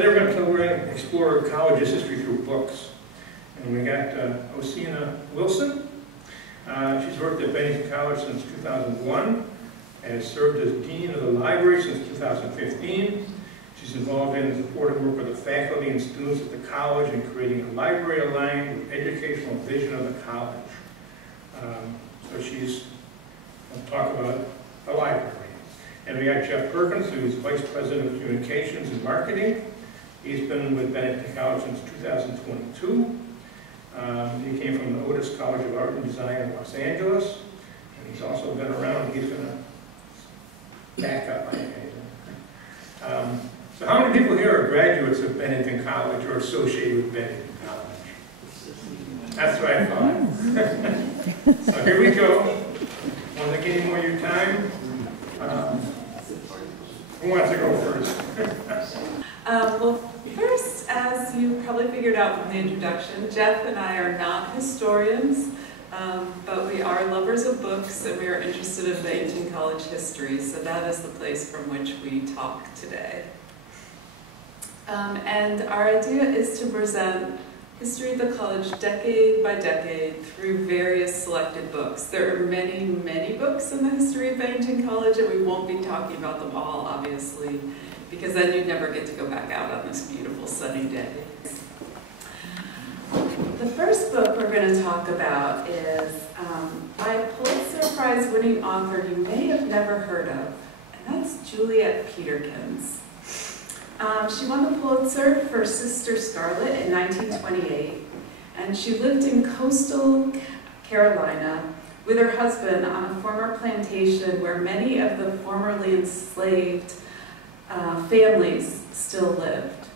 Today we're going to explore college's history through books. And we got Oceana Wilson. She's worked at Bennington College since 2001 and has served as Dean of the Library since 2015. She's involved in and supported work with the faculty and students at the college in creating a library aligned with educational vision of the college. So she's going to talk about the library. And we got Jeff Perkins, who's Vice President of Communications and Marketing. He's been with Bennington College since 2022. He came from the Otis College of Art and Design in Los Angeles. And he's also been around. He's going to back up, I think. So how many people here are graduates of Bennington College or associated with Bennington College? That's what I thought. So here we go. Want to give you more of your time? Who wants to go first? Well, first, as you probably figured out from the introduction, Jeff and I are not historians, but we are lovers of books and we are interested in Bennington College history, so that is the place from which we talk today. And our idea is to present history of the college decade by decade through various selected books. There are many, many books in the history of Bennington College, and we won't be talking about them all, obviously, because then you'd never get to go back out on this beautiful sunny day. The first book we're going to talk about is by a Pulitzer Prize winning author you may have never heard of, and that's Juliet Peterkins. She won the Pulitzer for Sister Scarlet in 1928, and she lived in coastal Carolina with her husband on a former plantation where many of the formerly enslaved families still lived.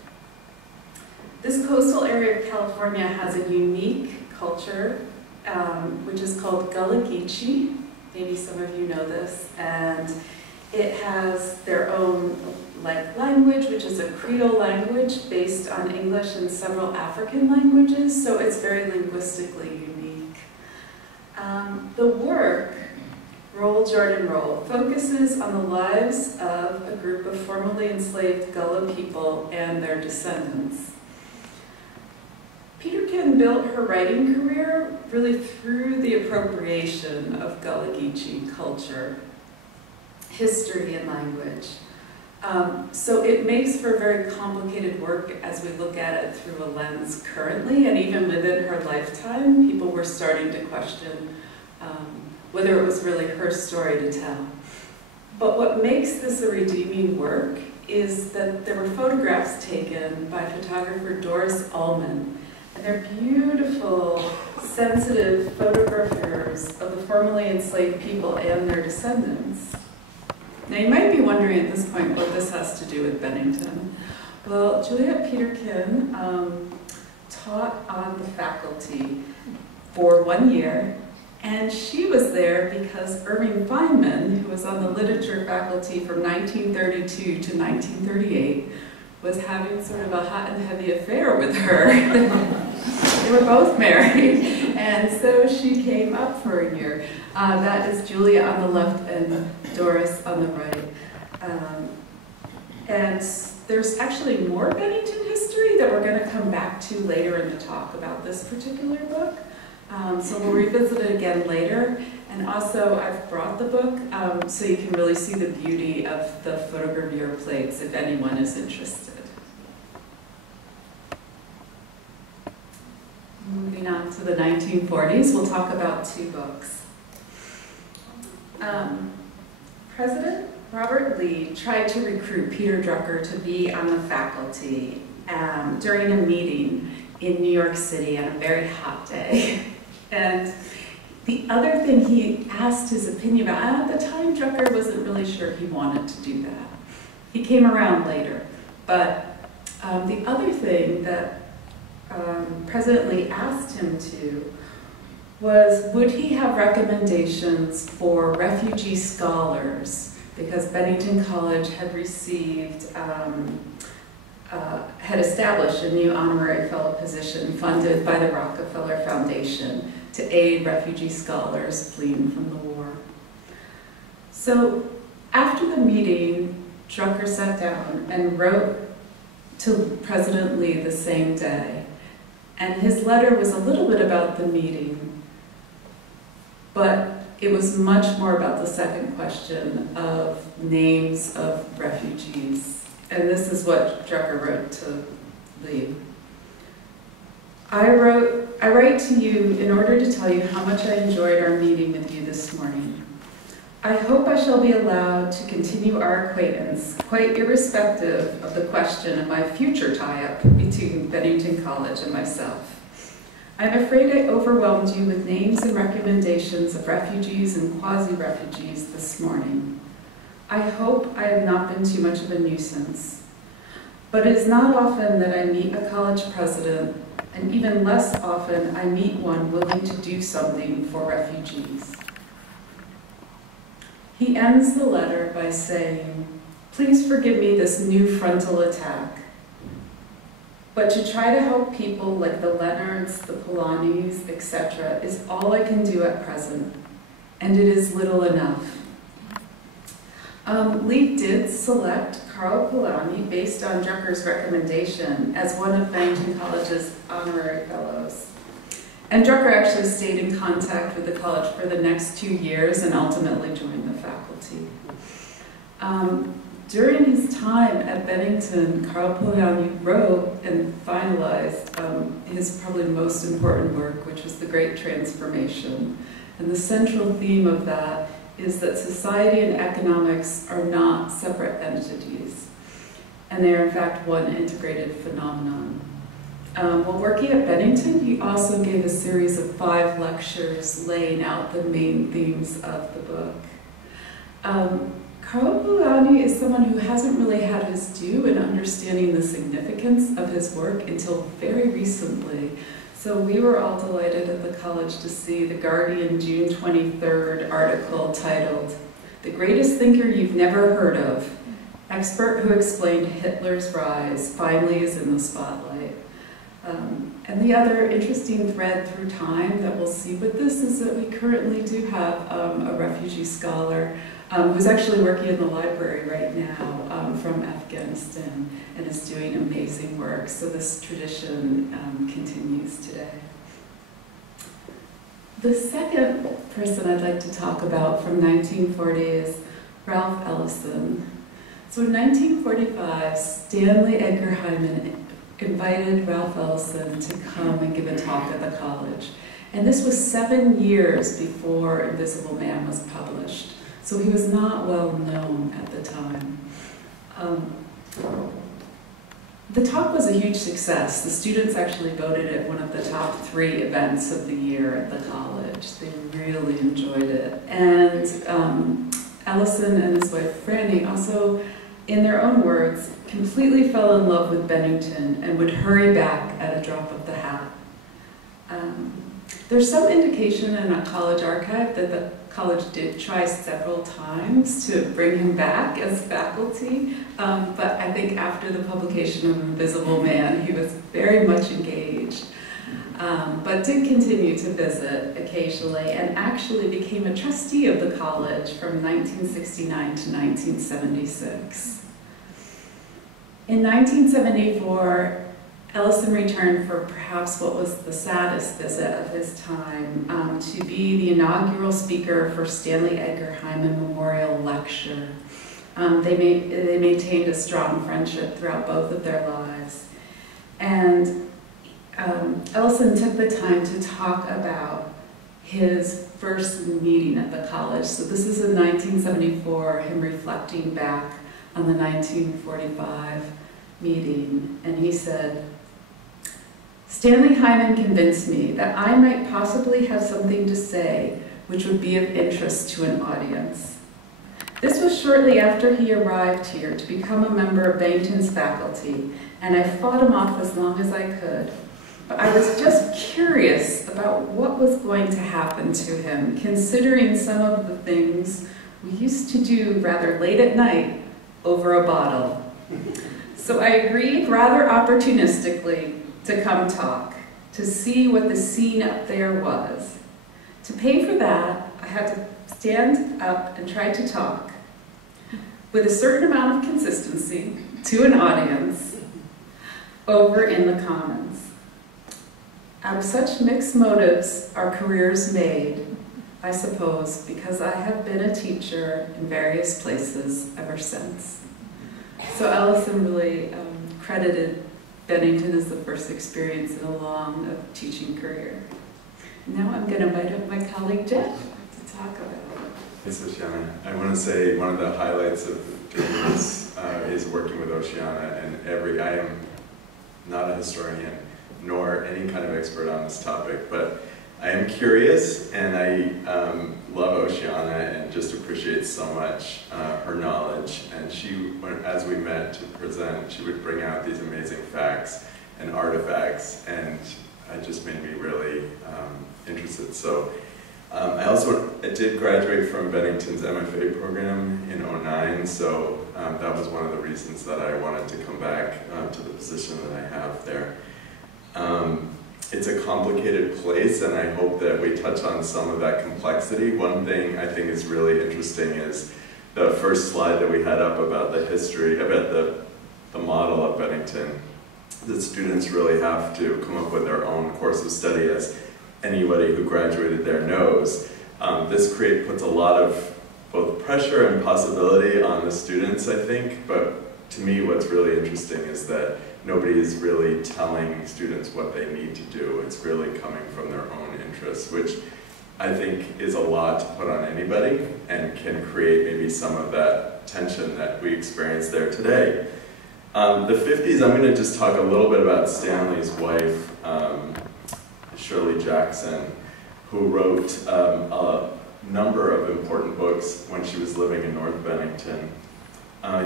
This coastal area of California has a unique culture, which is called Gullah Geechee. Maybe some of you know this, and it has their own language, which is a Creole language based on English and several African languages, so it's very linguistically unique. The work, Roll, Jordan, Roll, focuses on the lives of a group of formerly enslaved Gullah people and their descendants. Peterkin built her writing career really through the appropriation of Gullah Geechee culture, history, and language. So it makes for very complicated work as we look at it through a lens currently, and even within her lifetime, people were starting to question whether it was really her story to tell. But what makes this a redeeming work is that there were photographs taken by photographer Doris Ullman, and they're beautiful, sensitive photographers of the formerly enslaved people and their descendants. Now you might be wondering at this point what this has to do with Bennington. Well, Juliet Peterkin taught on the faculty for 1 year, and she was there because Irving Feynman, who was on the literature faculty from 1932 to 1938, was having sort of a hot and heavy affair with her. They were both married, and so she came up for a year. That is Julia on the left and Doris on the right. And there's actually more Bennington history that we're going to come back to later in the talk about this particular book. So we'll revisit it again later. And also, I've brought the book so you can really see the beauty of the photogravure plates if anyone is interested. Moving on to the 1940s, we'll talk about two books. President Robert Lee tried to recruit Peter Drucker to be on the faculty during a meeting in New York City on a very hot day. And the other thing he asked his opinion about, and at the time Drucker wasn't really sure he wanted to do that. He came around later. But the other thing that President Lee asked him to was, would he have recommendations for refugee scholars? Because Bennington College had received, had established a new honorary fellow position funded by the Rockefeller Foundation to aid refugee scholars fleeing from the war. So after the meeting, Drucker sat down and wrote to President Lee the same day. And his letter was a little bit about the meeting, but it was much more about the second question of names of refugees. And this is what Drucker wrote to Lee. I write to you in order to tell you how much I enjoyed our meeting with you this morning. I hope I shall be allowed to continue our acquaintance, quite irrespective of the question of my future tie-up between Bennington College and myself. I'm afraid I overwhelmed you with names and recommendations of refugees and quasi-refugees this morning. I hope I have not been too much of a nuisance. But it is not often that I meet a college president, and even less often I meet one willing to do something for refugees. He ends the letter by saying, please forgive me this new frontal attack, but to try to help people like the Leonards, the Polanis, etc. is all I can do at present, and it is little enough. Lee did select Carl Polanyi based on Drucker's recommendation as one of Bennington College's honorary fellows. And Drucker actually stayed in contact with the college for the next 2 years and ultimately joined the faculty. During his time at Bennington, Carl Polanyi wrote and finalized his probably most important work, which was The Great Transformation. And the central theme of that is that society and economics are not separate entities, and they are in fact one integrated phenomenon. While working at Bennington, he also gave a series of 5 lectures laying out the main themes of the book. Carl Polanyi is someone who hasn't really had his due in understanding the significance of his work until very recently. So we were all delighted at the college to see the Guardian June 23rd article titled, "The Greatest Thinker You've Never Heard of, Expert Who Explained Hitler's Rise, Finally is in the Spotlight." And the other interesting thread through time that we'll see with this is that we currently do have a refugee scholar who's actually working in the library right now from Afghanistan and is doing amazing work. So this tradition continues today. The second person I'd like to talk about from 1940 is Ralph Ellison. So in 1945, Stanley Edgar Hyman invited Ralph Ellison to come and give a talk at the college. And this was 7 years before Invisible Man was published. So he was not well known at the time. The talk was a huge success. The students actually voted it one of the top 3 events of the year at the college. They really enjoyed it. And Ellison and his wife Franny also, in their own words, completely fell in love with Bennington and would hurry back at a drop of the hat. There's some indication in a college archive that the college did try several times to bring him back as faculty, but I think after the publication of Invisible Man, he was very much engaged, but did continue to visit occasionally and actually became a trustee of the college from 1969 to 1976. In 1974, Ellison returned for perhaps what was the saddest visit of his time to be the inaugural speaker for Stanley Edgar Hyman Memorial Lecture. They maintained a strong friendship throughout both of their lives. And Ellison took the time to talk about his first meeting at the college. So this is in 1974, him reflecting back on the 1945 meeting. And he said, "Stanley Hyman convinced me that I might possibly have something to say which would be of interest to an audience. This was shortly after he arrived here to become a member of Bennington's faculty, and I fought him off as long as I could. But I was just curious about what was going to happen to him, considering some of the things we used to do rather late at night over a bottle. So I agreed rather opportunistically to come talk, to see what the scene up there was. To pay for that, I had to stand up and try to talk with a certain amount of consistency to an audience, over in the Commons. Out of such mixed motives are careers made, I suppose, because I have been a teacher in various places ever since. So Allison really credited Bennington as the first experience in a long teaching career. Now I'm going to invite up my colleague Jeff to talk about it. Thanks, Oceana. I want to say one of the highlights of doing this is working with Oceana, and I am not a historian nor any kind of expert on this topic, but I am curious, and I love Oceana and just appreciate so much her knowledge. And as we met to present, she would bring out these amazing facts and artifacts, and it just made me really interested. So I did graduate from Bennington's MFA program in '09, so that was one of the reasons that I wanted to come back to the position that I have there. It's a complicated place, and I hope that we touch on some of that complexity. One thing I think is really interesting is the first slide that we had up about the history, about the model of Bennington. The students really have to come up with their own course of study, as anybody who graduated there knows. This puts a lot of both pressure and possibility on the students, I think, but to me what's really interesting is that nobody is really telling students what they need to do. It's really coming from their own interests, which I think is a lot to put on anybody and can create maybe some of that tension that we experience there today. The 50s, I'm going to just talk a little bit about Stanley's wife, Shirley Jackson, who wrote a number of important books when she was living in North Bennington.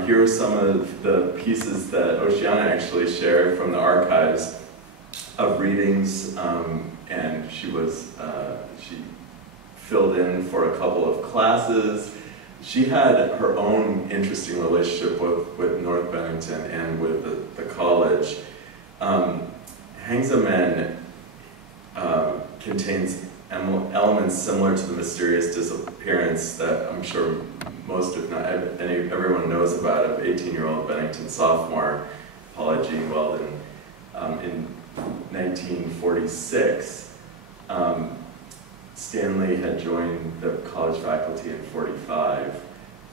Here are some of the pieces that Oceana actually shared from the archives of readings, and she filled in for a couple of classes. She had her own interesting relationship with North Bennington and with the college. Hangs of Men contains elements similar to the mysterious disappearance that I'm sure most, if not everyone knows about, of 18-year-old Bennington sophomore Paula Jean Weldon in 1946. Stanley had joined the college faculty in '45.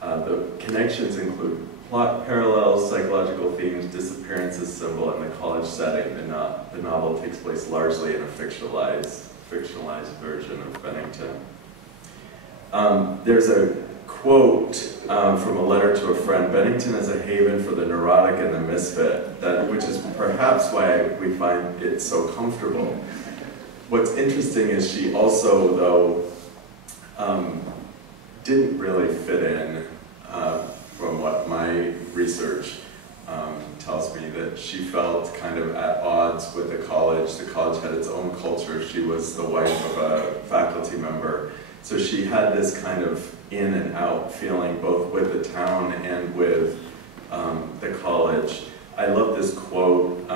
The connections include plot parallels, psychological themes, disappearances symbol, and the college setting. The novel takes place largely in a fictionalized version of Bennington. There's a quote from a letter to a friend: "Bennington is a haven for the neurotic and the misfit," which is perhaps why we find it so comfortable. What's interesting is she also, though, didn't really fit in, from what my research tells me, that she felt kind of at odds with the college. The college had its own culture. She was the wife of a faculty member. So she had this kind of in and out feeling, both with the town and with the college. I love this quote.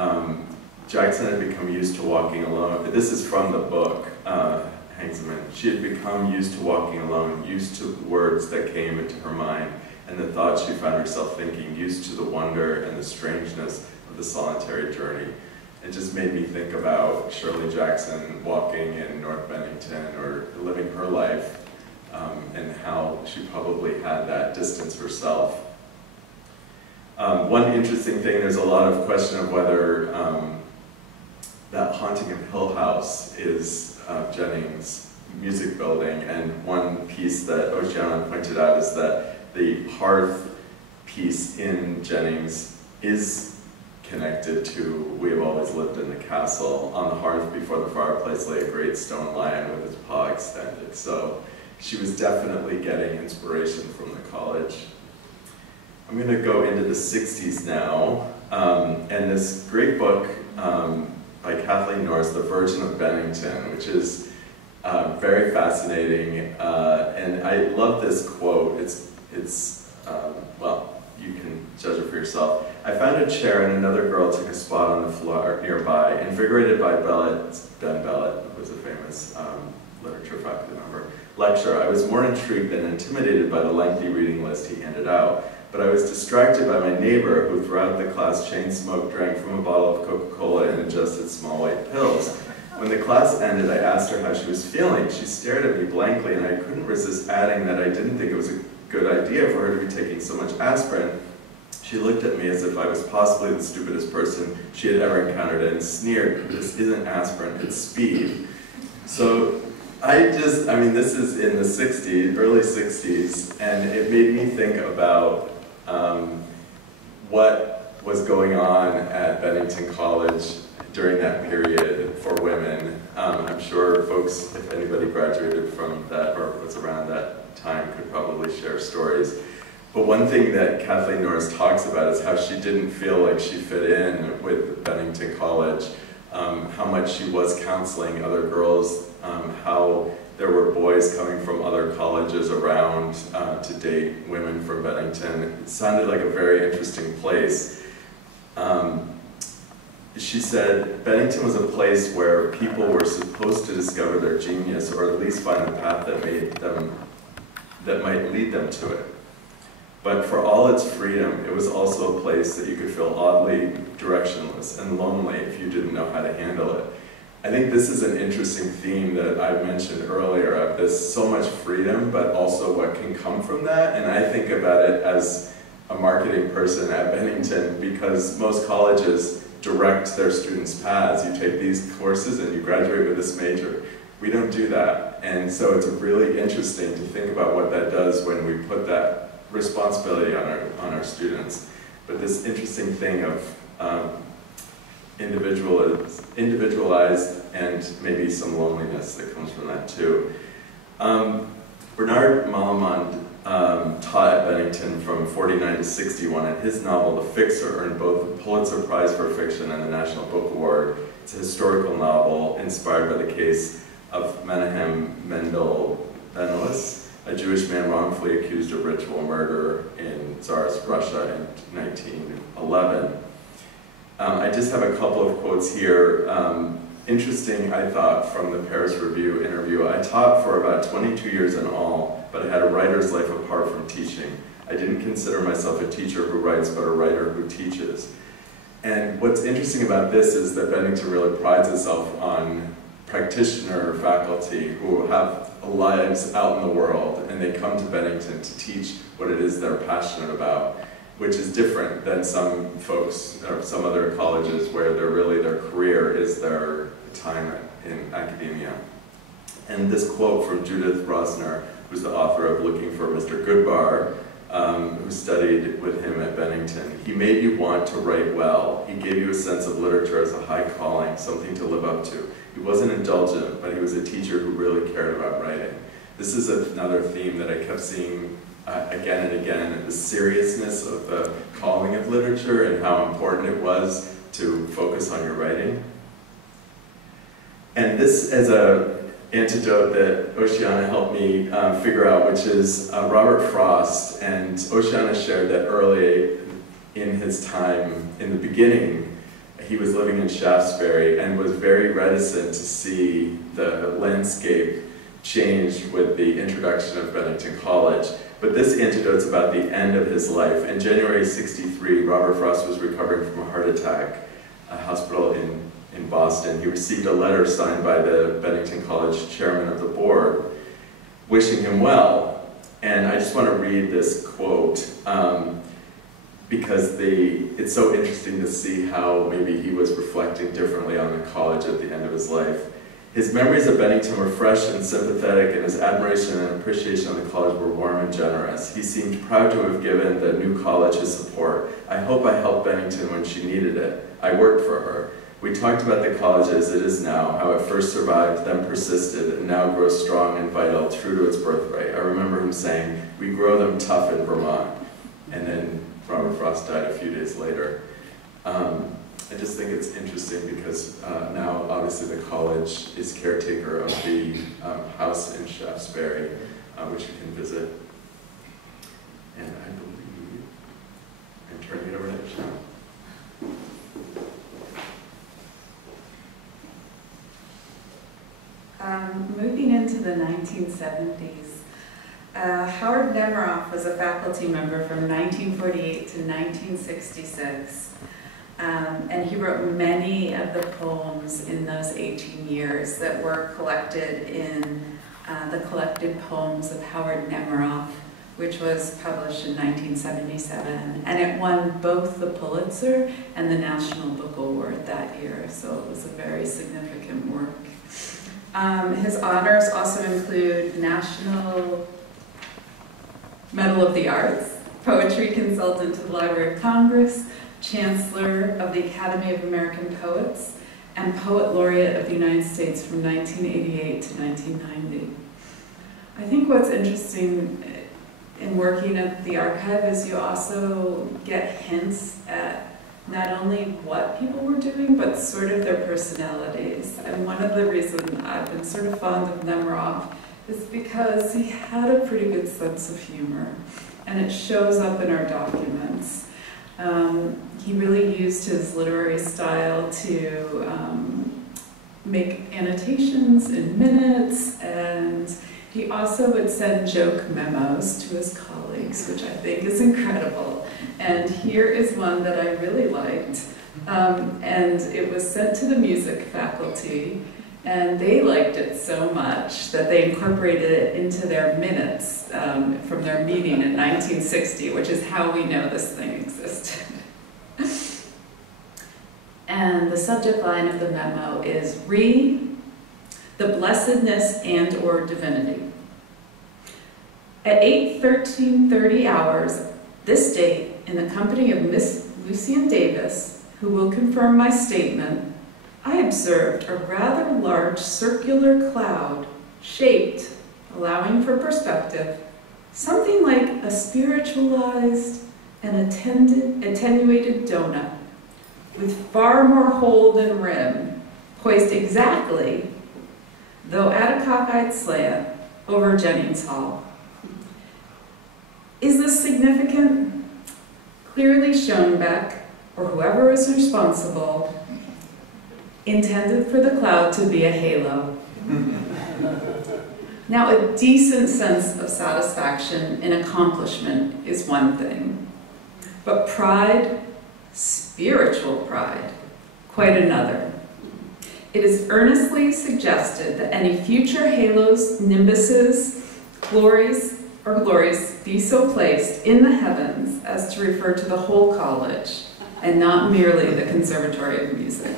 Jackson had become used to walking alone. This is from the book, Hangs of Men. She had become used to walking alone, used to words that came into her mind, and the thoughts she found herself thinking, used to the wonder and the strangeness of the solitary journey. It just made me think about Shirley Jackson walking in North Bennington, or living her life, and how she probably had that distance herself. One interesting thing, there's a lot of question of whether that Haunting of Hill House is Jennings' music building, and one piece that Oceana pointed out is that the hearth piece in Jennings is connected to "We have always lived in the castle." On the hearth before the fireplace lay a great stone lion with its paw extended. So she was definitely getting inspiration from the college. I'm going to go into the 60s now, and this great book by Kathleen Norris, The Virgin of Bennington, which is very fascinating, and I love this quote. Well, you can judge it for yourself. "I found a chair and another girl took a spot on the floor nearby, invigorated by Ben Bellett, who was a famous literature faculty member, lecture. I was more intrigued than intimidated by the lengthy reading list he handed out. but I was distracted by my neighbor who throughout the class chain smoked, drank from a bottle of Coca-Cola and ingested small white pills. When the class ended, I asked her how she was feeling. She stared at me blankly, and I couldn't resist adding that I didn't think it was a good idea for her to be taking so much aspirin. She looked at me as if I was possibly the stupidest person she had ever encountered and sneered, "This isn't aspirin, it's speed." So I mean, this is in the 60s, early 60s, and it made me think about what was going on at Bennington College during that period for women. I'm sure folks, if anybody graduated from that or was around that time, could probably share stories. But one thing that Kathleen Norris talks about is how she didn't feel like she fit in with Bennington College, how much she was counseling other girls, how there were boys coming from other colleges around to date women from Bennington. It sounded like a very interesting place. She said, Bennington was a place where people were supposed to discover their genius, or at least find a path that might lead them to it. But for all its freedom, it was also a place that you could feel oddly directionless and lonely if you didn't know how to handle it. I think this is an interesting theme that I mentioned earlier, of this so much freedom, but also what can come from that. And I think about it as a marketing person at Bennington, because most colleges direct their students' paths. You take these courses and you graduate with this major. We don't do that. And so it's really interesting to think about what that does when we put that responsibility on our students. But this interesting thing of individualized and maybe some loneliness that comes from that too. Bernard Malamud taught at Bennington from 49 to 61, and his novel The Fixer earned both the Pulitzer Prize for Fiction and the National Book Award. It's a historical novel inspired by the case of Menahem Mendel Benlis, a Jewish man wrongfully accused of ritual murder in Tsarist Russia in 1911. I just have a couple of quotes here. Interesting, I thought, from the Paris Review interview. I taught for about 22 years in all, but I had a writer's life apart from teaching. I didn't consider myself a teacher who writes, but a writer who teaches. And what's interesting about this is that Bennington really prides itself on practitioner faculty who have lives out in the world, and they come to Bennington to teach what it is they're passionate about, which is different than some folks or some other colleges where their career is their time in academia. And this quote from Judith Rosner, who's the author of Looking for Mr. Goodbar, who studied with him at Bennington. He made you want to write well. He gave you a sense of literature as a high calling, something to live up to. He wasn't indulgent, but he was a teacher who really cared about writing. This is another theme that I kept seeing again and again, the seriousness of the calling of literature and how important it was to focus on your writing. And this is an antidote that Oceana helped me figure out, which is Robert Frost. And Oceana shared that early in his time, in the beginning, he was living in Shaftesbury and was very reticent to see the landscape change with the introduction of Bennington College. But this antidote's about the end of his life. In January '63, Robert Frost was recovering from a heart attack, a hospital in Boston. He received a letter signed by the Bennington College chairman of the board, wishing him well. And I just want to read this quote, because it's so interesting to see how maybe he was reflecting differently on the college at the end of his life. His memories of Bennington were fresh and sympathetic, and his admiration and appreciation of the college were warm and generous. He seemed proud to have given the new college his support. I hope I helped Bennington when she needed it. I worked for her. We talked about the college as it is now, how it first survived, then persisted, and now grows strong and vital, true to its birthright. I remember him saying, "We grow them tough in Vermont." And then Robert Frost died a few days later. I just think it's interesting because now, obviously, the college is caretaker of the house in Shaftesbury, which you can visit. And I believe I'm turning it over to Oceana. Moving into the 1970s, Howard Nemeroff was a faculty member from 1948 to 1966, and he wrote many of the poems in those 18 years that were collected in the Collected Poems of Howard Nemeroff, which was published in 1977, and it won both the Pulitzer and the National Book Award that year, so it was a very significant work. His honors also include National Medal of the Arts, Poetry Consultant to the Library of Congress, Chancellor of the Academy of American Poets, and Poet Laureate of the United States from 1988 to 1990. I think what's interesting in working at the archive is you also get hints at not only what people were doing, but sort of their personalities. And one of the reasons I've been sort of fond of Nemeroff is because he had a pretty good sense of humor, and it shows up in our documents. He really used his literary style to make annotations in minutes, and he also would send joke memos to his colleagues, which I think is incredible. And here is one that I really liked. And it was sent to the music faculty, and they liked it so much that they incorporated it into their minutes from their meeting in 1960, which is how we know this thing existed. And the subject line of the memo is the blessedness and or divinity. At 8:13:30 hours, this date, in the company of Miss Lucian Davis, who will confirm my statement, I observed a rather large circular cloud shaped, allowing for perspective, something like a spiritualized and attenuated donut, with far more hole than rim, poised exactly, though at a cockeyed slant, over Jennings Hall. Is this significant? Clearly Schoenbeck, or whoever is responsible, intended for the cloud to be a halo. Now, a decent sense of satisfaction in accomplishment is one thing, but pride, spiritual pride, quite another. It is earnestly suggested that any future halos, nimbuses, glories be so placed in the heavens as to refer to the whole college and not merely the Conservatory of Music.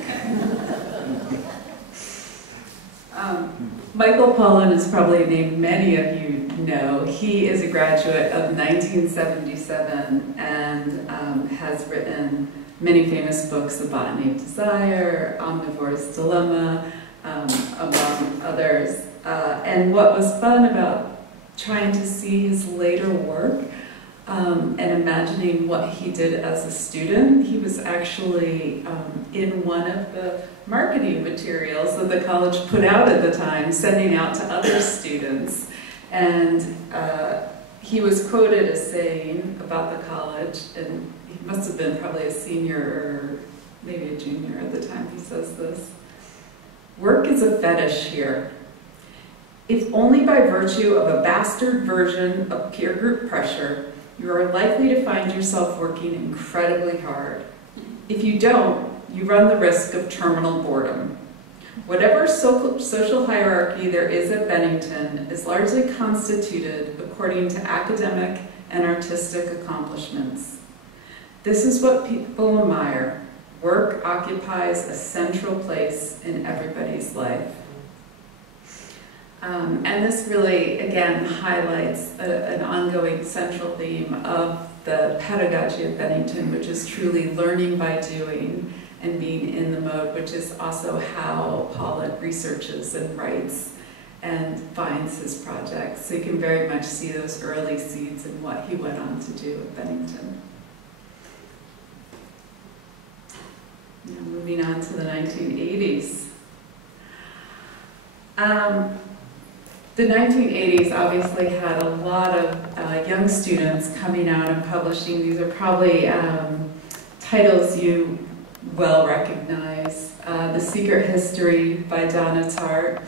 Michael Pollan is probably a name many of you know. He is a graduate of 1977 and has written many famous books, The Botany of Desire, Omnivore's Dilemma, among others. And what was fun about trying to see his later work and imagining what he did as a student, he was actually in one of the marketing materials that the college put out at the time, sending out to other students. And he was quoted as saying about the college, and he must have been probably a senior or maybe a junior at the time he says this, "Work is a fetish here. If only by virtue of a bastard version of peer group pressure, you are likely to find yourself working incredibly hard. If you don't, you run the risk of terminal boredom. Whatever social hierarchy there is at Bennington is largely constituted according to academic and artistic accomplishments. This is what people admire. Work occupies a central place in everybody's life." And this really, again, highlights an ongoing central theme of the pedagogy of Bennington, which is truly learning by doing and being in the mode, which is also how Pollan researches and writes and finds his projects. So you can very much see those early seeds in what he went on to do at Bennington. Now moving on to the 1980s. The 1980s obviously had a lot of young students coming out and publishing. These are probably titles you well recognize. The Secret History by Donna Tartt,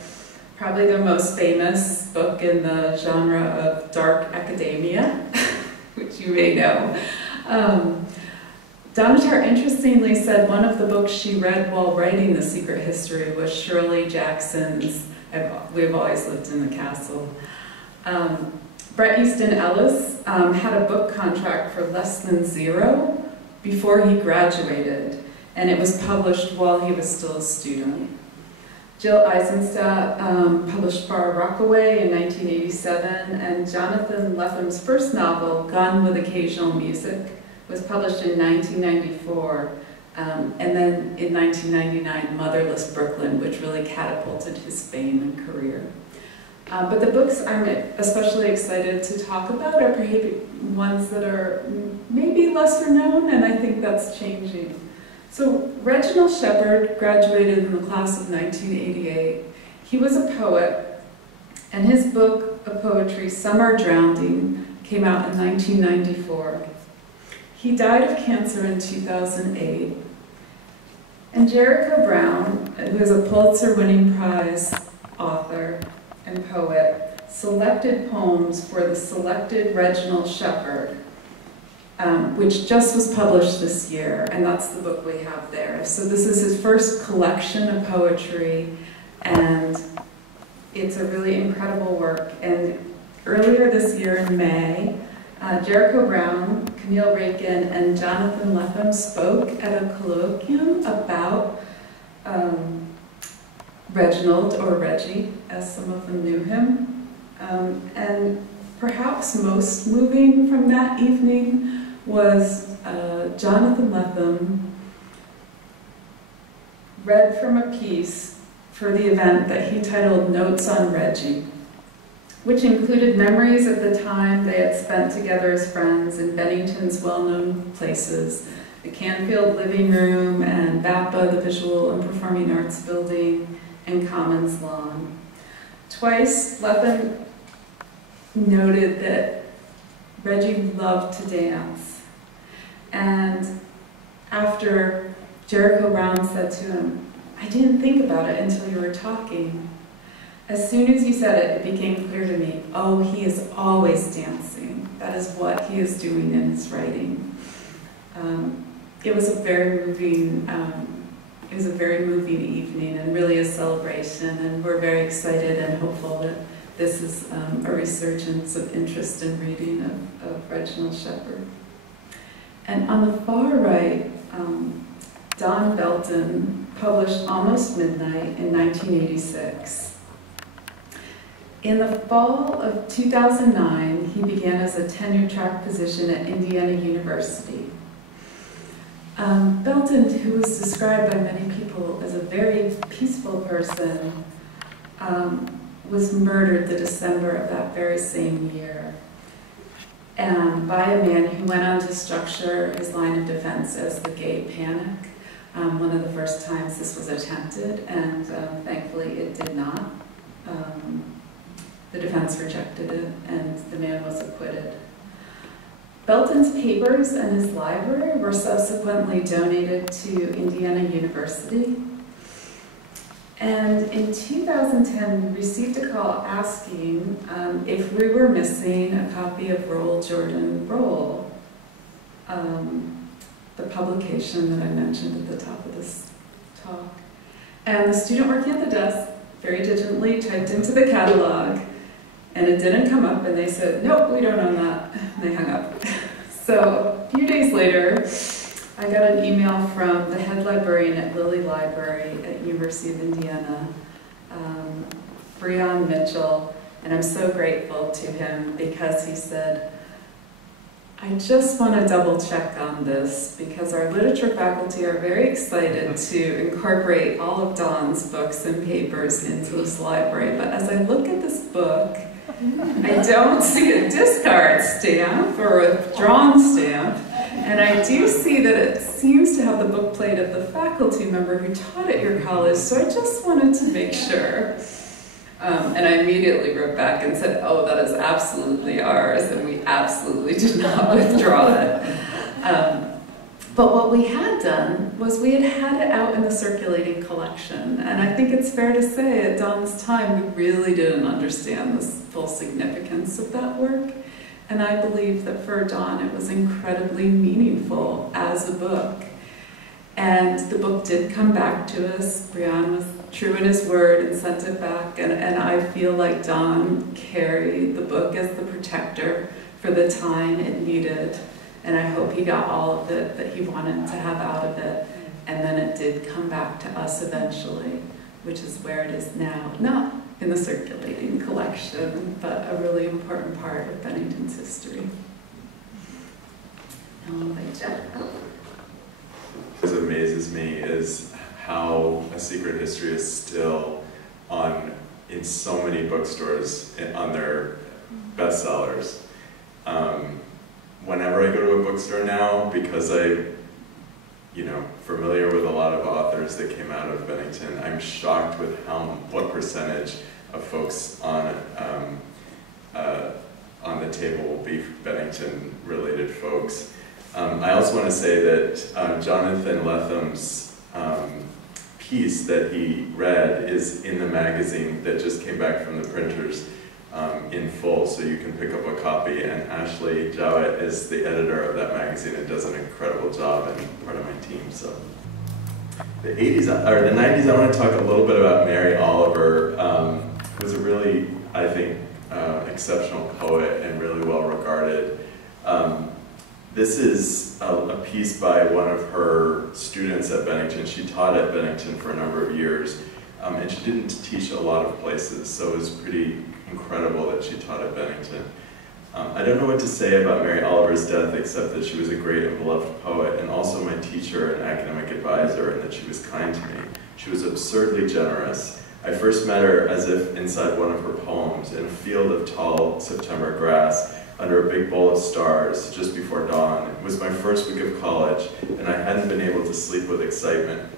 probably the most famous book in the genre of dark academia, which you may know. Donatar interestingly said one of the books she read while writing The Secret History was Shirley Jackson's We've Always Lived in the Castle. Bret Easton Ellis had a book contract for less than zero before he graduated, and it was published while he was still a student. Jill Eisenstadt published Far Rockaway in 1987, and Jonathan Lethem's first novel, Gone with Occasional Music, was published in 1994, and then in 1999, Motherless Brooklyn, which really catapulted his fame and career. But the books I'm especially excited to talk about are perhaps ones that are maybe lesser known, and I think that's changing. So Reginald Shepard graduated in the class of 1988. He was a poet, and his book of poetry, Summer Drowning, came out in 1994. He died of cancer in 2008. And Jericho Brown, who is a Pulitzer-winning prize author and poet, selected poems for the Selected Reginald Shepard, which just was published this year, and that's the book we have there. So this is his first collection of poetry, and it's a really incredible work. And earlier this year in May, Jericho Brown, Camille Rakin, and Jonathan Lethem spoke at a colloquium about Reginald, or Reggie, as some of them knew him. And perhaps most moving from that evening was Jonathan Lethem read from a piece for the event that he titled Notes on Reggie, which included memories of the time they had spent together as friends in Bennington's well-known places, the Canfield Living Room and BAPA, the Visual and Performing Arts Building, and Commons Lawn. Twice, Lethem noted that Reggie loved to dance. And after Jericho Brown said to him, "I didn't think about it until you were talking. As soon as you said it, it became clear to me, oh, he is always dancing. That is what he is doing in his writing." It was a very moving evening, and really a celebration, and we're very excited and hopeful that this is a resurgence of interest in reading of Reginald Shepard. And on the far right, Don Belton published Almost Midnight in 1986. In the fall of 2009, he began as a tenure-track position at Indiana University. Belton, who was described by many people as a very peaceful person, was murdered the December of that very same year, by a man who went on to structure his line of defense as the gay panic. One of the first times this was attempted, and thankfully it did not. The defense rejected it, and the man was acquitted. Belton's papers and his library were subsequently donated to Indiana University. And in 2010, we received a call asking if we were missing a copy of Roll Jordan Roll, the publication that I mentioned at the top of this talk. And the student working at the desk very diligently typed into the catalog, and it didn't come up, and they said, "Nope, we don't own that," and they hung up. So a few days later, I got an email from the head librarian at Lilly Library at University of Indiana, Breon Mitchell, and I'm so grateful to him because he said, "I just want to double check on this because our literature faculty are very excited to incorporate all of Don's books and papers into this library, but as I look at this book, I don't see a discard stamp or a withdrawn stamp, and I do see that it seems to have the book plate of the faculty member who taught at your college, so I just wanted to make sure." And I immediately wrote back and said, "Oh, that is absolutely ours, and we absolutely did not withdraw it." But what we had done was we had it out in the circulating collection. And I think it's fair to say at Don's time, we really didn't understand the full significance of that work. And I believe that for Don, it was incredibly meaningful as a book. And the book did come back to us. Brian was true in his word and sent it back. And I feel like Don carried the book as the protector for the time it needed. And I hope he got all of it that he wanted to have out of it. And then it did come back to us eventually, which is where it is now. Not in the circulating collection, but a really important part of Bennington's history. Jeff. What amazes me is how A Secret History is still in so many bookstores on their bestsellers. Whenever I go to a bookstore now, because I'm familiar with a lot of authors that came out of Bennington, I'm shocked with what percentage of folks on the table will be Bennington-related folks. I also want to say that Jonathan Letham's piece that he read is in the magazine that just came back from the printers in full, so you can pick up a copy. And Ashley Jowett is the editor of that magazine and does an incredible job and part of my team. So the 90s, I want to talk a little bit about Mary Oliver, who was a really, I think, exceptional poet and really well regarded. This is a piece by one of her students at Bennington. She taught at Bennington for a number of years, and she didn't teach a lot of places, so it was pretty incredible that she taught at Bennington. I don't know what to say about Mary Oliver's death except that she was a great and beloved poet, and also my teacher and academic advisor, and that she was kind to me. She was absurdly generous. I first met her as if inside one of her poems, in a field of tall September grass, under a big bowl of stars, just before dawn. It was my first week of college, and I hadn't been able to sleep with excitement.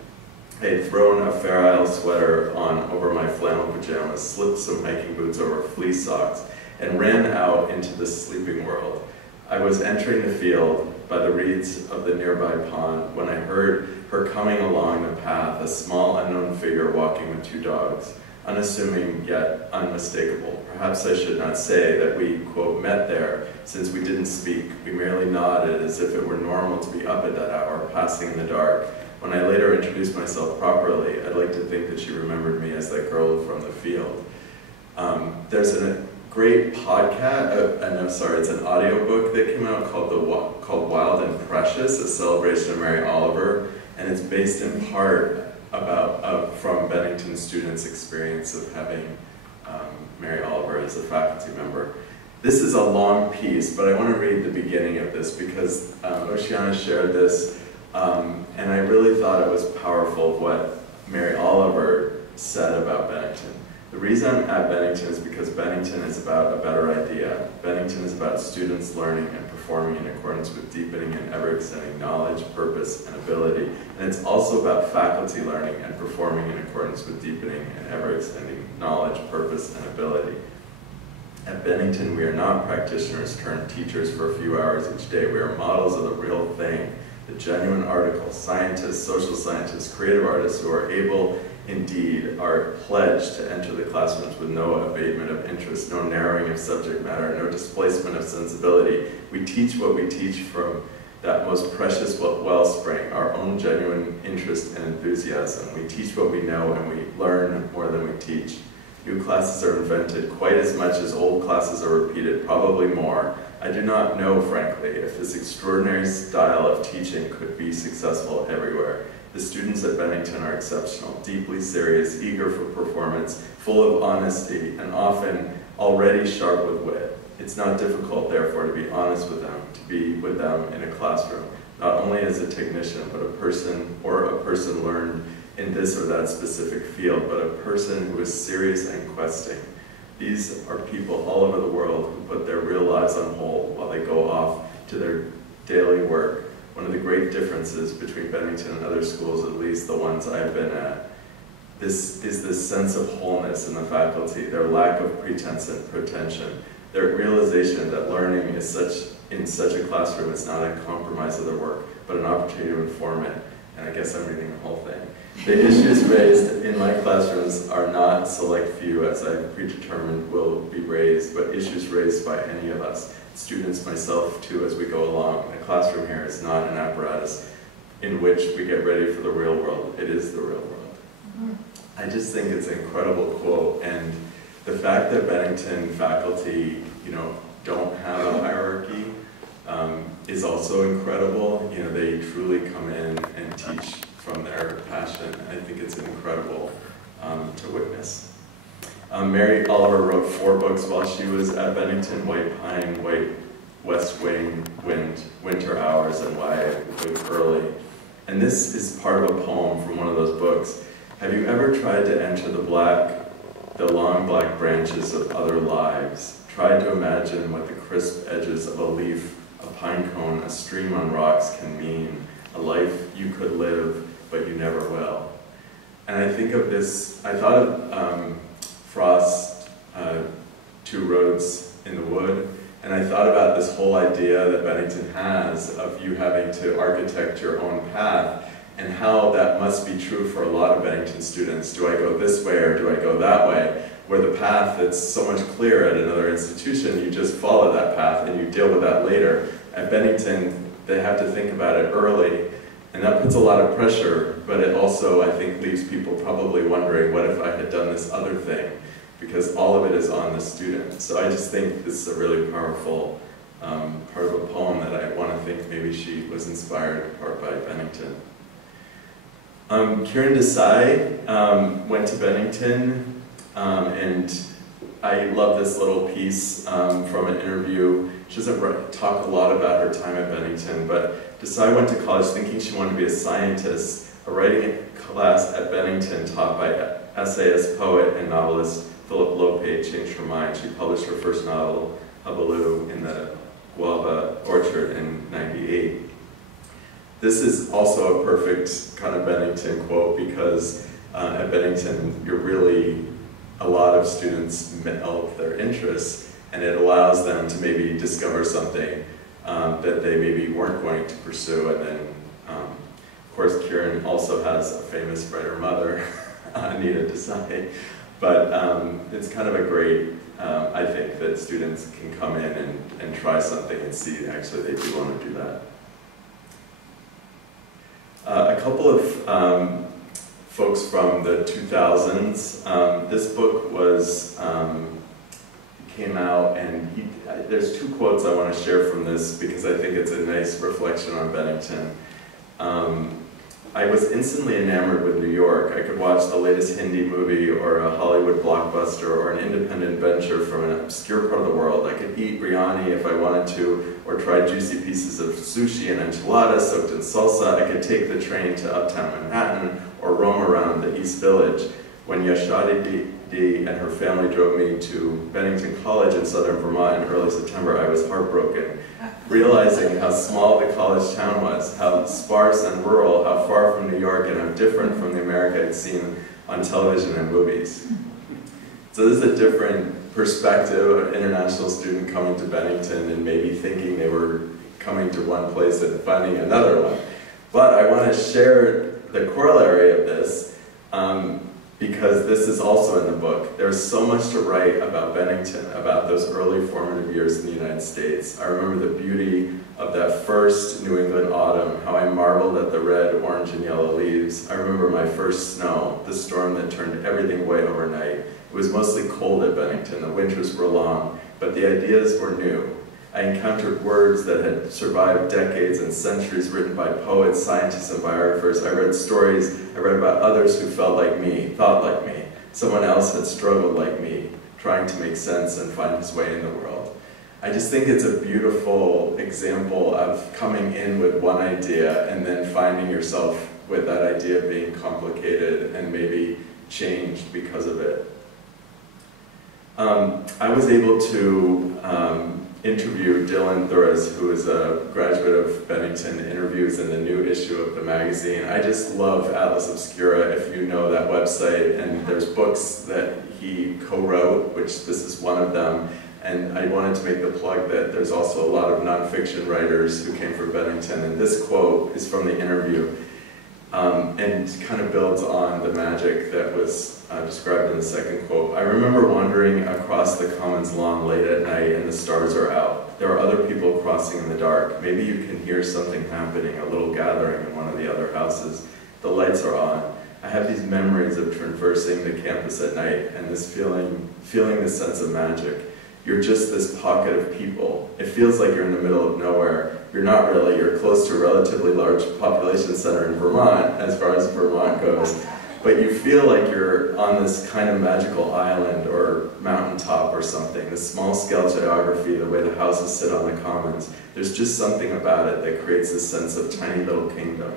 I had thrown a Fair Isle sweater on over my flannel pajamas, slipped some hiking boots over fleece socks, and ran out into the sleeping world. I was entering the field by the reeds of the nearby pond when I heard her coming along the path, a small unknown figure walking with two dogs. Unassuming yet unmistakable. Perhaps I should not say that we, quote, met there, since we didn't speak. We merely nodded as if it were normal to be up at that hour, passing in the dark. When I later introduced myself properly, I'd like to think that she remembered me as that girl from the field. There's a great podcast, it's an audiobook that came out called Wild and Precious, a celebration of Mary Oliver, and it's based in part from Bennington students' experience of having Mary Oliver as a faculty member. This is a long piece, but I want to read the beginning of this because Oceana shared this, and I really thought it was powerful what Mary Oliver said about Bennington. The reason I'm at Bennington is because Bennington is about a better idea. Bennington is about students learning and performing in accordance with deepening and ever-extending knowledge, purpose, and ability. And it's also about faculty learning and performing in accordance with deepening and ever-extending knowledge, purpose, and ability. At Bennington, we are not practitioners turned teachers for a few hours each day. We are models of the real thing, the genuine article, scientists, social scientists, creative artists who are able, indeed, are pledged to enter the classrooms with no abatement of interest, no narrowing of subject matter, no displacement of sensibility. We teach what we teach from that most precious wellspring, our own genuine interest and enthusiasm. We teach what we know, and we learn more than we teach. New classes are invented quite as much as old classes are repeated, probably more. I do not know, frankly, if this extraordinary style of teaching could be successful everywhere. The students at Bennington are exceptional, deeply serious, eager for performance, full of honesty, and often already sharp with wit. It's not difficult, therefore, to be honest with them, to be with them in a classroom, not only as a technician, but a person learned in this or that specific field, but a person who is serious and questing. These are people all over the world who put their real lives on hold while they go off to their daily work. One of the great differences between Bennington and other schools, at least the ones I've been at, is this sense of wholeness in the faculty, their lack of pretense and pretension, their realization that learning is such in such a classroom, it's not a compromise of their work, but an opportunity to inform it. And I guess I'm reading the whole thing. The issues raised in my classrooms are not select few, as I've predetermined will be raised, but issues raised by any of us, students, myself too, as we go along. The classroom here is not an apparatus in which we get ready for the real world. It is the real world. Mm-hmm. I just think it's an incredible quote, and the fact that Bennington faculty, don't have a hierarchy is also incredible. They truly come in and teach from their passion. I think it's incredible to witness. Mary Oliver wrote 4 books while she was at Bennington: White Pine, West Wind, Winter Hours, and Why I Wake Early. And this is part of a poem from one of those books. Have you ever tried to enter the long black branches of other lives? Tried to imagine what the crisp edges of a leaf, a pine cone, a stream on rocks can mean, a life you could live, but you never will. And I think of this, I thought of Frost, Two Roads in the Wood, and I thought about this whole idea that Bennington has of you having to architect your own path, and how that must be true for a lot of Bennington students. Do I go this way or do I go that way? Where the path that's so much clearer at another institution, you just follow that path and you deal with that later. At Bennington, they have to think about it early, and that puts a lot of pressure, but it also, I think, leaves people probably wondering, what if I had done this other thing? Because all of it is on the student. So I just think this is a really powerful part of a poem that I want to think maybe she was inspired in part by Bennington. Kieran Desai went to Bennington, and I love this little piece from an interview. She doesn't talk a lot about her time at Bennington, but Desai went to college thinking she wanted to be a scientist. A writing class at Bennington taught by essayist, poet, and novelist Philip Lopate changed her mind. She published her first novel, Hubaloo, in the Guava Orchard in '98. This is also a perfect kind of Bennington quote, because at Bennington, a lot of students develop their interests, and it allows them to maybe discover something that they maybe weren't going to pursue. And then, of course, Kieran also has a famous writer mother, Anita Desai. But it's kind of a great, I think, that students can come in and try something and see actually they do want to do that. A couple of folks from the 2000s. This book came out, and there's 2 quotes I want to share from this because I think it's a nice reflection on Bennington. I was instantly enamored with New York. I could watch the latest Hindi movie or a Hollywood blockbuster or an independent venture from an obscure part of the world. I could eat biryani if I wanted to, or try juicy pieces of sushi and enchiladas soaked in salsa. I could take the train to Uptown Manhattan or roam around the East Village. When Yashadi D and her family drove me to Bennington College in southern Vermont in early September, I was heartbroken, realizing how small the college town was, how sparse and rural, how far from New York, and how different from the America I'd seen on television and movies. So this is a different perspective of an international student coming to Bennington and maybe thinking they were coming to one place and finding another one. But I want to share the corollary of this, because this is also in the book. There's so much to write about Bennington, about those early formative years in the United States. I remember the beauty of that first New England autumn, how I marveled at the red, orange, and yellow leaves. I remember my first snow, the storm that turned everything white overnight. It was mostly cold at Bennington, the winters were long, but the ideas were new. I encountered words that had survived decades and centuries, written by poets, scientists, and biographers. I read stories, I read about others who felt like me, thought like me. Someone else had struggled like me, trying to make sense and find his way in the world. I just think it's a beautiful example of coming in with one idea and then finding yourself with that idea being complicated and maybe changed because of it. I was able to interview Dylan Thuras, who is a graduate of Bennington, interviews in the new issue of the magazine. I just love Atlas Obscura, if you know that website, and there's books that he co-wrote, which this is one of them, And I wanted to make the plug that there's also a lot of nonfiction writers who came from Bennington, and this quote is from the interview, and kind of builds on the magic that was described in the second quote. I remember wandering across the Commons lawn late at night and the stars are out. There are other people crossing in the dark. Maybe you can hear something happening, a little gathering in one of the other houses. The lights are on. I have these memories of traversing the campus at night and this feeling this sense of magic. You're just this pocket of people. It feels like you're in the middle of nowhere. You're not really. You're close to a relatively large population center in Vermont, as far as Vermont goes. But you feel like you're on this kind of magical island or mountaintop or something. This small scale geography, the way the houses sit on the commons. There's just something about it that creates this sense of tiny little kingdom.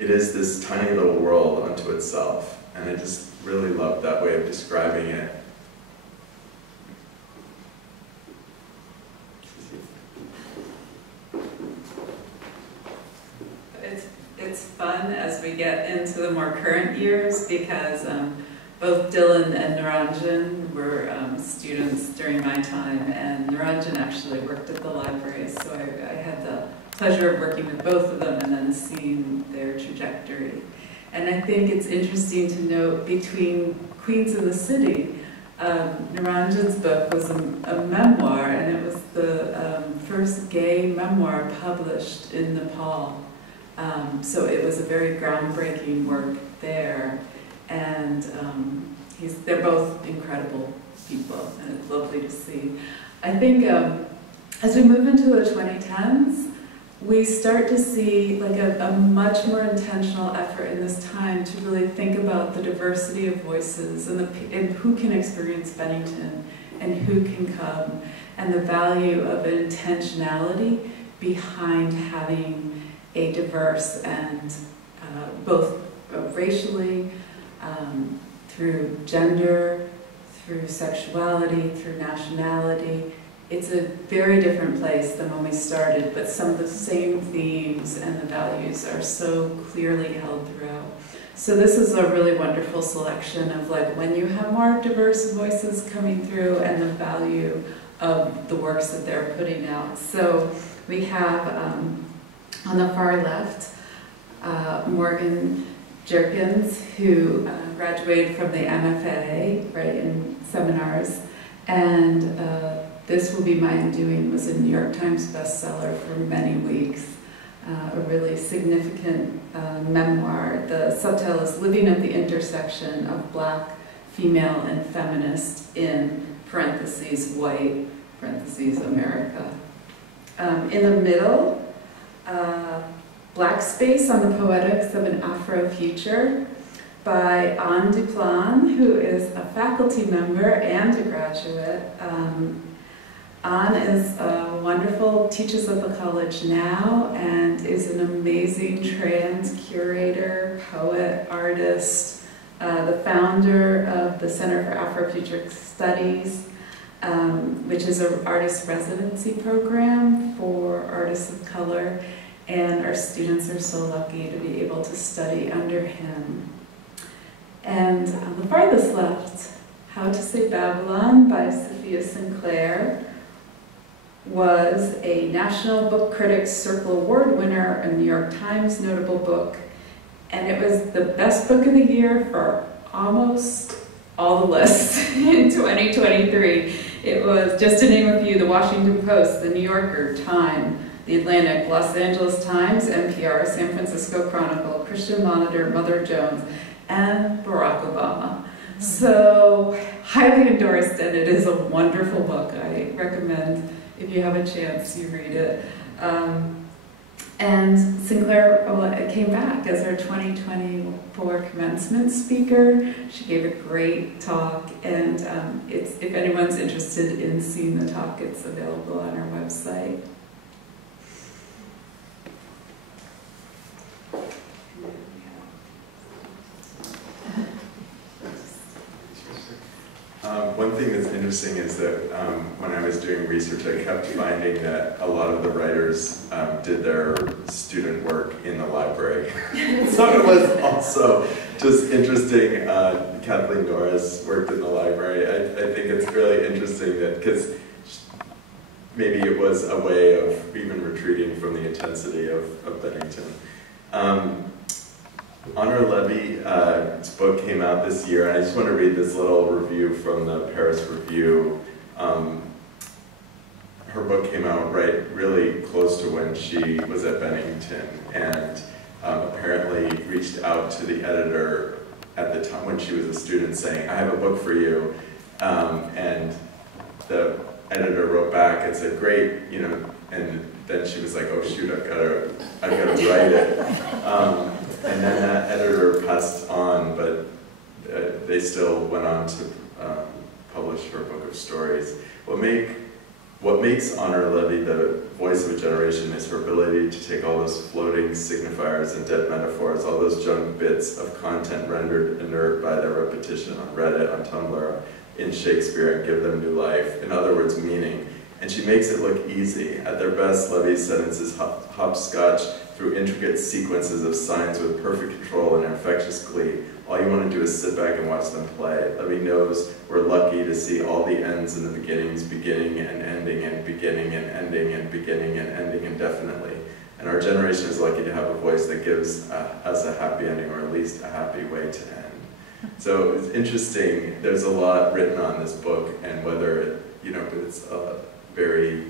It is this tiny little world unto itself. And I just really love that way of describing it. It's fun as we get into the more current years because both Dylan and Niranjan were students during my time, and Niranjan actually worked at the library, so I had the pleasure of working with both of them and then seeing their trajectory. And I think it's interesting to note between Queens and the City, Niranjan's book was a memoir, and it was the first gay memoir published in Nepal. So it was a very groundbreaking work there, and they're both incredible people, and it's lovely to see. I think as we move into the 2010s, we start to see like a much more intentional effort in this time to really think about the diversity of voices and who can experience Bennington and who can come, and the value of intentionality behind having a diverse and both racially, through gender, through sexuality, through nationality. It's a very different place than when we started, but some of the same themes and the values are so clearly held throughout. So this is a really wonderful selection of like when you have more diverse voices coming through and the value of the works that they're putting out. So we have on the far left, Morgan Jerkins, who graduated from the MFA, right, in seminars, and This Will Be My Undoing was a New York Times bestseller for many weeks, a really significant memoir. The subtitle is Living at the Intersection of Black, Female, and Feminist in parentheses, white, parentheses, America. In the middle, Black Space on the Poetics of an Afro-Future by Anne Duplan, who is a faculty member and a graduate. Anne is wonderful, teaches at the college now, and is an amazing trans curator, poet, artist, the founder of the Center for Afrofuture Studies, which is an artist residency program for artists of color, and our students are so lucky to be able to study under him. And on the farthest left, How to Say Babylon by Sophia Sinclair was a National Book Critics Circle Award winner, a New York Times notable book, and it was the best book of the year for almost all the lists in 2023. It was, just to name a few, the Washington Post, the New Yorker, Time, the Atlantic, Los Angeles Times, NPR, San Francisco Chronicle, Christian Monitor, Mother Jones, and Barack Obama. So, highly endorsed, and it is a wonderful book. I recommend, if you have a chance, you read it. And Sinclair came back as our 2024 commencement speaker. She gave a great talk, and if anyone's interested in seeing the talk, it's available on our website. One thing that's interesting is that when I was doing research, I kept finding that a lot of the writers did their student work in the library. So it was also just interesting. Kathleen Norris worked in the library. I think it's really interesting that, because maybe it was a way of even retreating from the intensity of Bennington. Honor Levy's book came out this year, and I just want to read this little review from the Paris Review. Her book came out really close to when she was at Bennington, and apparently reached out to the editor at the time when she was a student saying, I have a book for you. And the editor wrote back and said, great, you know, and then she was like, oh shoot, I've got to write it. And then that editor passed on, but they still went on to publish her book of stories. What makes Honor Levy the voice of a generation is her ability to take all those floating signifiers and dead metaphors, all those junk bits of content rendered inert by their repetition on Reddit, on Tumblr, in Shakespeare, and give them new life. In other words, meaning. And she makes it look easy. At their best, Levy's sentences hopscotch through intricate sequences of signs with perfect control and infectious glee. All you want to do is sit back and watch them play. Levy knows we're lucky to see all the ends and the beginnings, beginning and ending, and beginning and ending, and beginning and ending indefinitely. And our generation is lucky to have a voice that gives us a happy ending, or at least a happy way to end. So it's interesting, there's a lot written on this book, and whether it, you know, it's very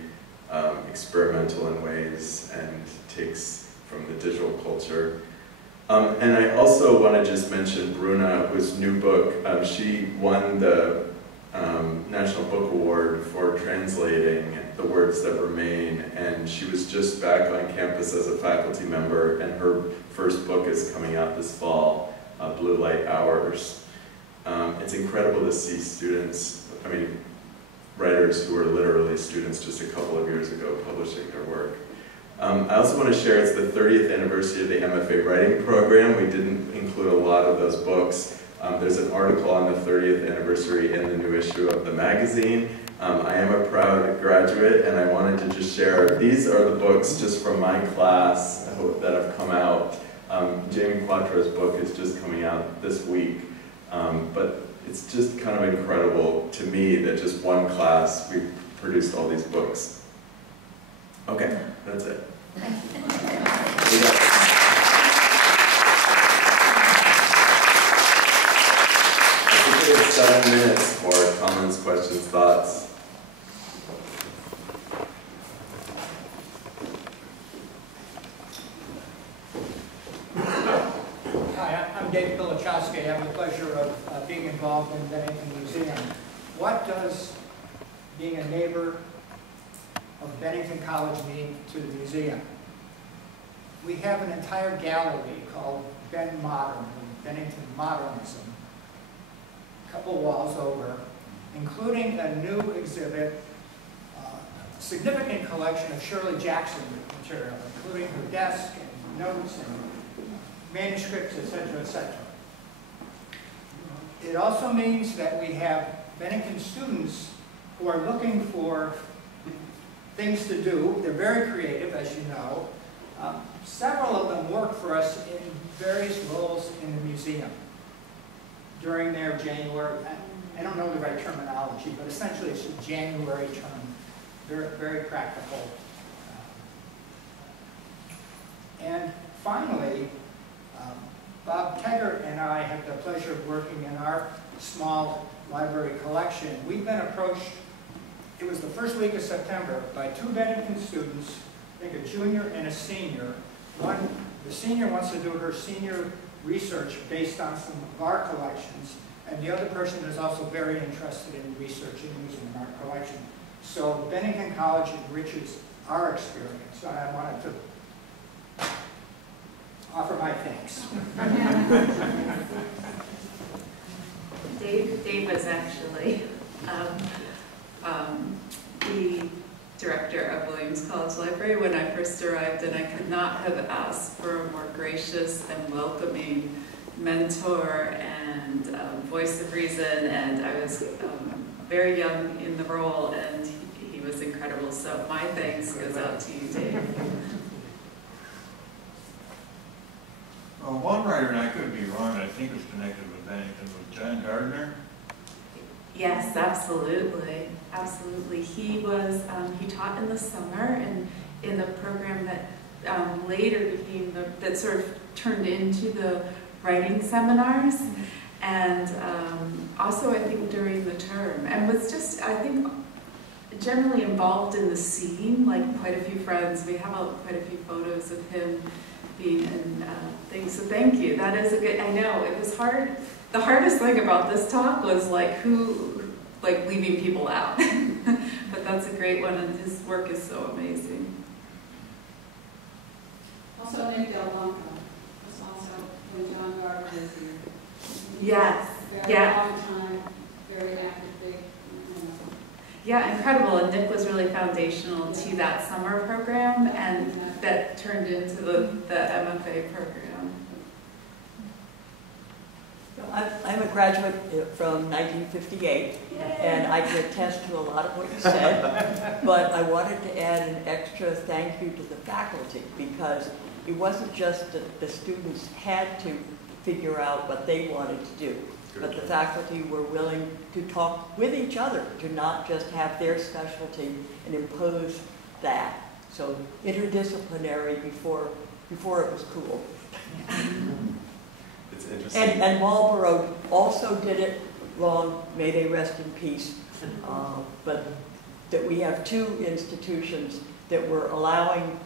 experimental in ways and takes from the digital culture. And I also want to just mention Bruna, whose new book, she won the National Book Award for translating The Words That Remain, and she was just back on campus as a faculty member, and her first book is coming out this fall, Blue Light Hours. It's incredible to see students, I mean, writers who were literally students just a couple of years ago publishing their work. I also want to share it's the 30th anniversary of the MFA writing program. We didn't include a lot of those books. There's an article on the 30th anniversary in the new issue of the magazine. I am a proud graduate, and I wanted to just share, these are the books just from my class that have come out. Jamie Quattro's book is just coming out this week. But it's just kind of incredible to me that just one class, we produced all these books. Okay, that's it. I think we have 7 minutes for comments, questions, thoughts. Hi, I'm Dave Pilichowski. I have the pleasure of being involved in Bennington Museum. What does being a neighbor of Bennington College mean to the museum? We have an entire gallery called Ben Modern, Bennington Modernism, a couple walls over, including a new exhibit, a significant collection of Shirley Jackson material, including her desk and notes and manuscripts, etc., etc. It also means that we have Bennington students who are looking for things to do. They're very creative, as you know. Several of them work for us in various roles in the museum during their January, I don't know the right terminology, but essentially it's a January term. Very, very practical. And finally, Bob Teggart and I have the pleasure of working in our small library collection. We've been approached, it was the first week of September, by 2 Bennington students, I think a junior and a senior. The senior wants to do her senior research based on some of our collections, and the other person is also very interested in researching using our collection. So Bennington College enriches our experience, and I wanted to offer my thanks. Dave was actually the director of Williams College Library when I first arrived, and I could not have asked for a more gracious and welcoming mentor and voice of reason, and I was very young in the role, and he was incredible. So my thanks goes out to you, Dave. One writer, and I could be wrong, I think was connected with Bennington, was John Gardner. Yes, absolutely, absolutely. He was, he taught in the summer and in the program that later became that sort of turned into the writing seminars, and also I think during the term, and was just, I think, generally involved in the scene, like quite a few friends. We have quite a few photos of him being in things, so thank you. That is a good, I know, it was hard. The hardest thing about this talk was like leaving people out. But that's a great one, and his work is so amazing. Also, Nick Del Blanco was also when John Gardner was here. Yes, Very yeah. long time, very active, big, Yeah, incredible. And Nick was really foundational to that summer program, and that turned into the MFA program. I'm a graduate from 1958, and I can attest to a lot of what you said, but I wanted to add an extra thank you to the faculty, because it wasn't just that the students had to figure out what they wanted to do, but the faculty were willing to talk with each other, to not just have their specialty and impose that. So interdisciplinary before it was cool. It's interesting. And Marlborough also did it long, may they rest in peace, but that we have two institutions that were allowing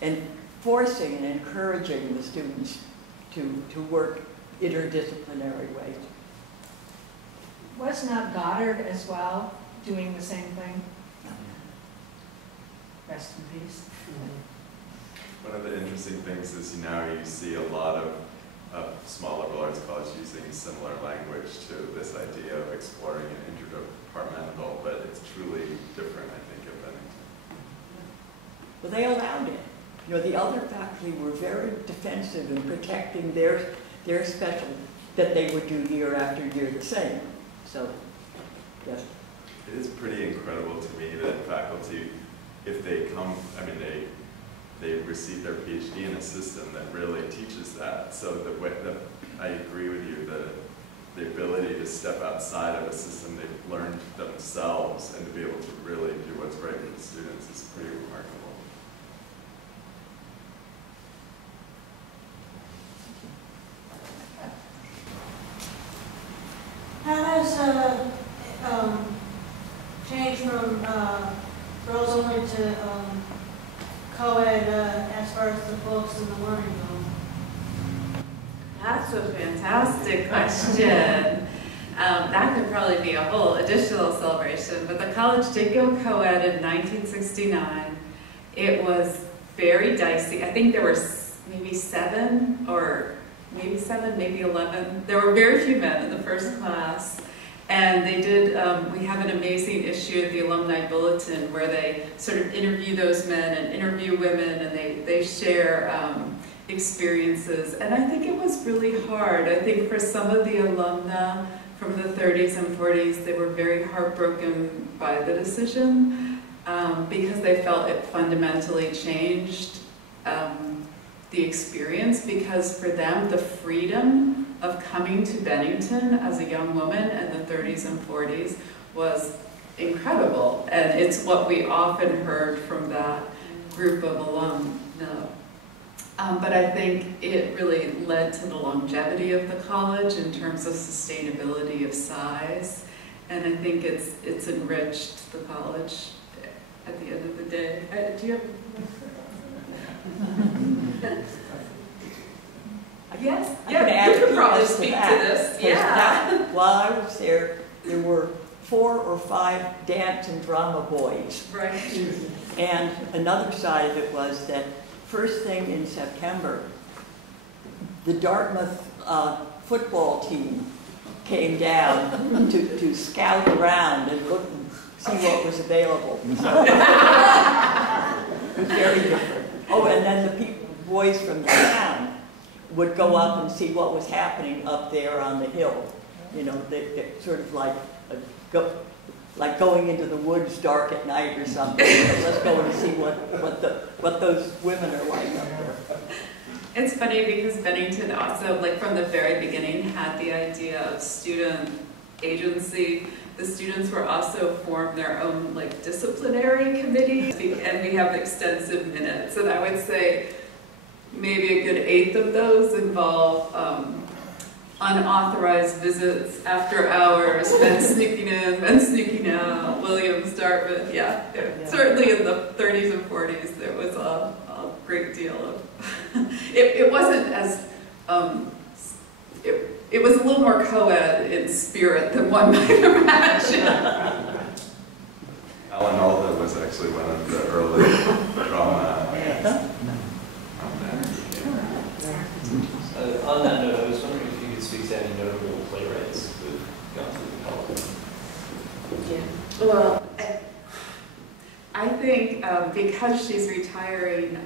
and forcing and encouraging the students to work interdisciplinary ways. Was not Goddard as well doing the same thing? Rest in peace. One of the interesting things is now you see a lot of small liberal arts colleges using similar language to this idea of exploring an interdepartmental, but it's truly different, I think, at Bennington. Well, they allowed it. You know, the other faculty were very defensive in protecting their special that they would do year after year the same. So, yes. It is pretty incredible to me that faculty, if they come, I mean, they receive their PhD in a system that really teaches that. So I agree with you that the ability to step outside of a system they've learned themselves and to be able to really do what's right for the students is pretty remarkable. How does change from girls only to co-ed as far as the books and the learning go? That's a fantastic question. That could probably be a whole additional celebration, but the college did go co-ed in 1969. It was very dicey. I think there were maybe seven, maybe 11. There were very few men in the first class. And they did, we have an amazing issue of the Alumni Bulletin where they sort of interview those men and interview women, and they share experiences. And I think it was really hard. I think for some of the alumna from the 30s and 40s, they were very heartbroken by the decision because they felt it fundamentally changed the experience, because for them, the freedom of coming to Bennington as a young woman in the 30s and 40s was incredible. And it's what we often heard from that group of alumni. But I think it really led to the longevity of the college in terms of sustainability of size. And I think it's enriched the college at the end of the day. Do you have Yes, yeah, you could probably speak to this. Yeah. While I was there were 4 or 5 dance and drama boys. Right. And another side of it was that first thing in September, the Dartmouth football team came down to scout around and look and see what was available. So, it was very different. Oh, and then the boys from the town would go up and see what was happening up there on the hill. You know, they're sort of like going into the woods dark at night or something. Let's go and see what those women are like up there. It's funny because Bennington also, like from the very beginning, had the idea of student agency. The students were also formed their own like disciplinary committee, and we have extensive minutes. And I would say maybe a good 1/8 of those involve unauthorized visits after hours, men sneaking in, men sneaking out, Williams, Dartmouth, yeah. Certainly in the 30s and 40s there was a great deal of, it wasn't as, it was a little more co-ed in spirit than one might imagine. Alan Alda was actually one of the early drama. On that note, I was wondering if you could speak to any notable playwrights who've gone through the college. Yeah. Well, I think because she's retiring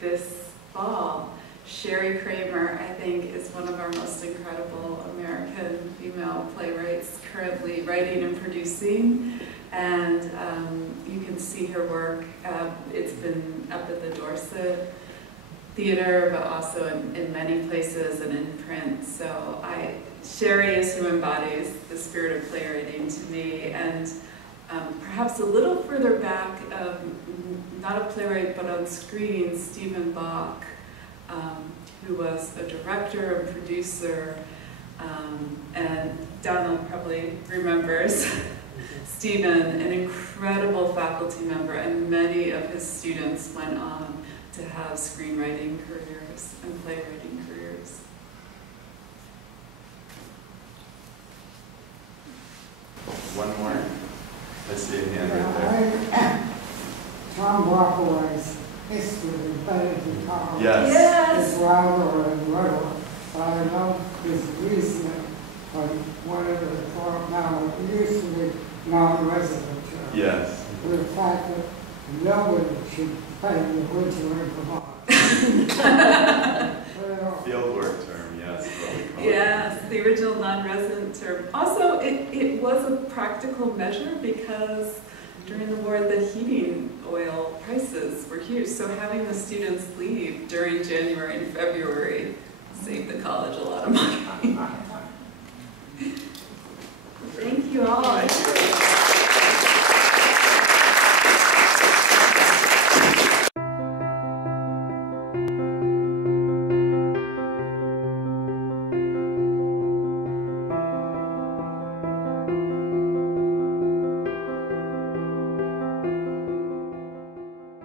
this fall, Sherry Kramer, I think, is one of our most incredible American female playwrights currently writing and producing. And you can see her work. It's been up at the Dorset Theater, but also in many places and in print. So Sherry is who embodies the spirit of playwriting to me. And perhaps a little further back, not a playwright, but on screen, Stephen Bach, who was a director and producer, and Donald probably remembers Stephen, an incredible faculty member, and many of his students went on to have screenwriting careers and playwriting careers. One more. I see a hand right there. Tom Rockaway's history of Bennington College Yes. is rather little, but I know his reasoning on one of the now it used to be non-resident church. Yes. The fact that nobody should pay the winter in Vermont. Fieldwork term, yes. What we call Yes, the original non-resident term. Also, it was a practical measure because during the war, the heating oil prices were huge. So having the students leave during January and February saved the college a lot of money.